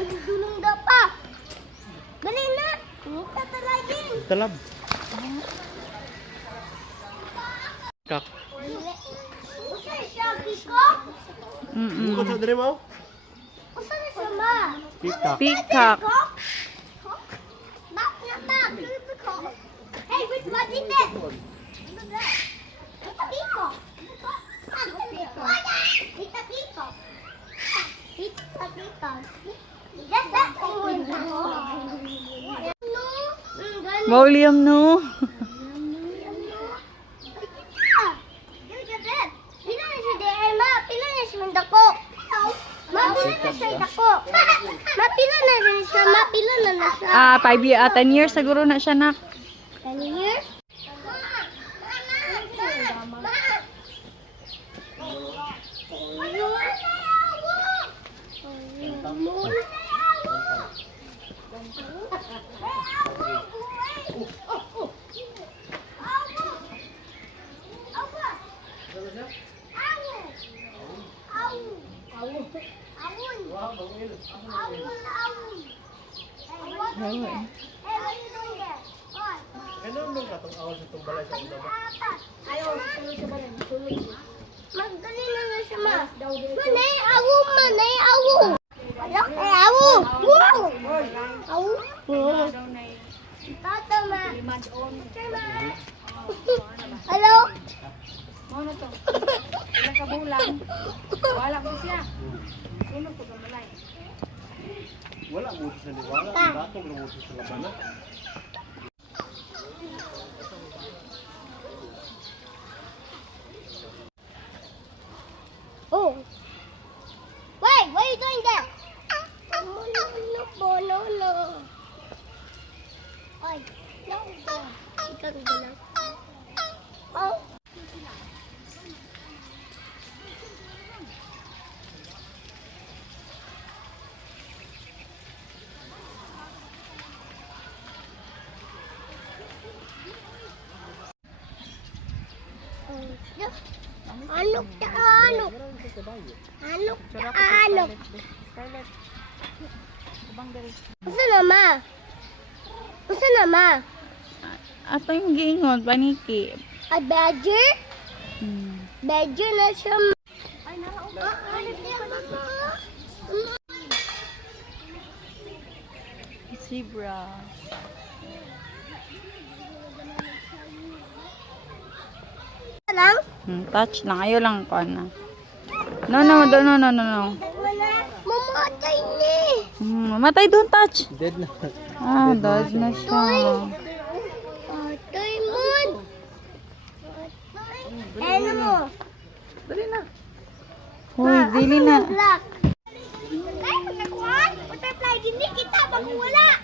Ay, dulong daw pa. Dali na. Kita talagin. Talab. Kak. Usa siya, Kiko? Bukan sa diri mo? Usa na siya, ma? Peacock. Peacock. Back na, back. Hey, which one is it? Kita Kiko. Kita Kiko. Kita Kiko. Yes, that one. No. Volume no. Ah, 5 years, 10 years siguro na siya nak. 10 years? Magdali na na siya, ma. Manay awo, manay awo. Manay awo. Wow. Awo. Tata, ma. Hello? Ano to? Ilang kabulan? Wala ko siya. Sino ko gamalay? Wala mo sa liwala. Dato mo sa labanan. Oh. Wait, what are you doing there? No. Ay, no. Ikaw na. Oh. Anok ta anok. Anok ta anok. Usa na, ma? Usa na, ma? Ato yung giingon, paniki. A badger? Badger na siya. Ay, naraog. Zebra. Lang? Touch lang. Ayaw lang ko na. No. Mamatay ni. Matay doon, touch. Dead na. Ah, dead na siya. Matay mon. Ano mo? Dali na. Hoy, dili na. Black. Ay, pagkakuan. Butterfly, gini kita bago wala.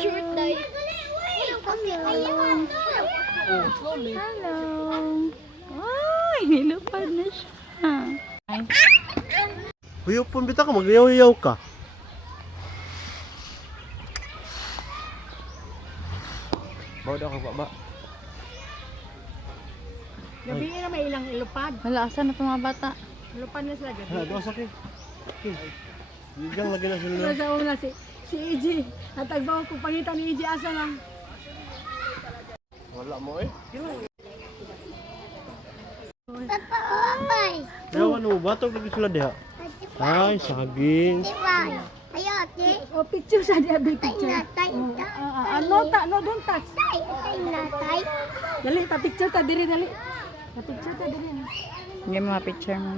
Short day. Hello. Ay, nilupad na siya. Ay. Huyopon bita ka, magyaw-yaw ka. Bawa daw ka baba. Gabi na may ilang ilupad. Wala, asan na itong mga bata? Ilupad na sila gabi. Ha, doon sa akin. Higang lagi na sila. Sa una si EJ. At agbaw ko pangitan ni EJ asa lang. Wala mo eh. Papay. Yawan mo, batog lagi sila diha. Ay, saging. Papay. Ayote. O picture sa dia big Tay picture. na, tay na. Ano ta no don't touch. Tay na, tay. Dali ta picture ta diri dali. Ta picture ta diri. Hindi mga picture mo.